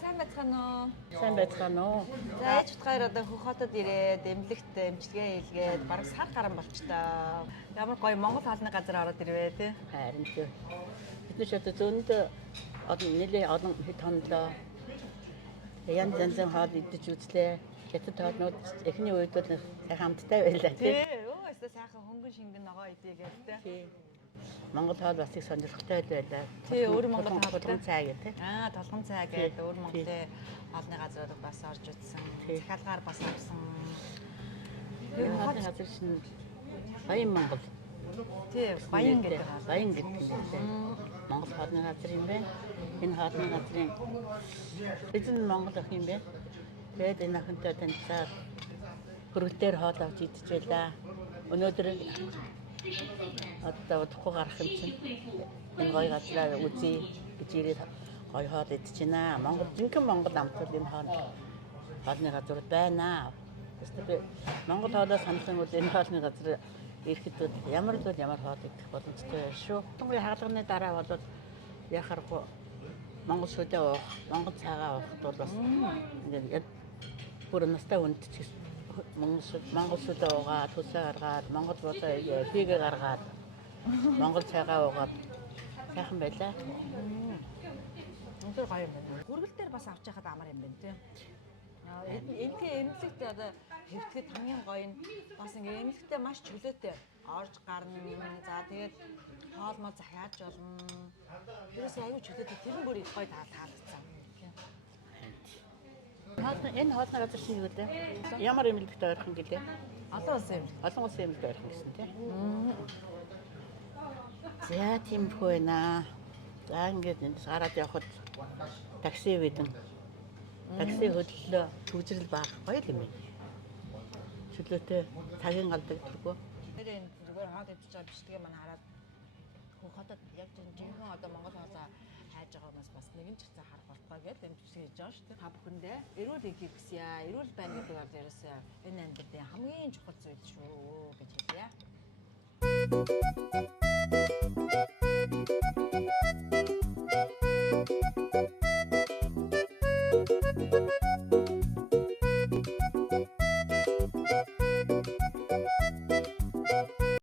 сайн байцгаана уу? Сайн байцгаана уу? За ээж утгаар одоо хөх хотод ирээд эмнэлэгт эмчилгээ хийлгээд бараг сар гарan болчтой. Ямар гоё Монгол хаалны газар ороод ирвэ тий. Харин ч бид нар ч одоо зөнд нэлээ олон хэд хонлоо. Янз янзын хоол идэж үзлээ. Хятад хоолнууд эхний үед бол сайхан хамттай байлаа тий. Өө өстө сайхан хөнгөн шингэн ногоо идэ гээл тий. Монгол хоол бас их сонирхолтой байлаа. Тий, өөр Монгол хоол толгон цай гэх тий. Толгон цай гэдэг өөр Монголын хоолны газрууд бас орж үзсэн. Захиалгаар бас авсан. Хоолны газар шин Баян Монгол. Тий, Баян гэдэг. Баян гэдэг юм. Монгол хоолны газар юм байна. Энэ хоолны газрын эзэн Монгол ах юм байна. Тэгээд энэ ахынтай танилцаад хөргөлтөөр хоол авч идчихлээ. Өнөөдөр одоо удахгүй гарах юм чинь энэ гоё газраа үзье гэж ирээд гоё хоол идчихнэ. Жинхэнэ Монгол амтал юм хоолны газар байна. Тэстэй Монгол хоолоо сансан үл энэ хоолны газар ирэхэд ямар хоол идэх боломжтой байна шүү. Tunгийн хаалганы дараа бол яхахгүй Монгол шүдээ уух, Монгол цайгаа уухд бол бас ингээд бүр настай хүнд Монгол шүдээ уугаад, төсөө гаргаад, Монгол болоо фигээ гаргаад, Монгол цайгаа уугаад сайхан байлаа. Өндөр гоё юм байна. Гүргэл дээр бас авч яхад амар юм байна тий. Эмнэлэгт одоо хэвтгэд хамгийн гоё нь бас ингээ эмнэлэгтээ маш чөлөөтэй орж гарна. За тэгээд хоол мол захиаж болно. Тэрээс аюу чөлөөтэй тэр нь бүр их гоё таалагдсан. Энэ хоолны газар чинь юу вэ? Ямар эмнэлэгт ойрхон гэлээ? Олон улсын юм. Олон улсын эмнэлэгт ойрхон гэсэн тий. За тиймэрхүү байна. За ингээд энд гараад явхад такси бидэн такси хөдлөлөө төвжрэл баах гоё юм байна. Чөлөөтэй цагийн галдагддаггүй. Тэр энэ зүгээр хоол идэж байгаа бичлэгээ маань хараад хөх хотод яг жинхэнэ одоо Монгол хоолоо хайж байгаа хүмүүс бас нэгэн ч хэсэг харах болтгоо гэдэг юм бичлэг хийж байгаа шүү дээ. Та бүхэндээ эрүүл их гэсэн яа, эрүүл байна гэдэг бол ерөөсөө энэ амьдралын хамгийн чухал зүйл шүү гэж хэлье.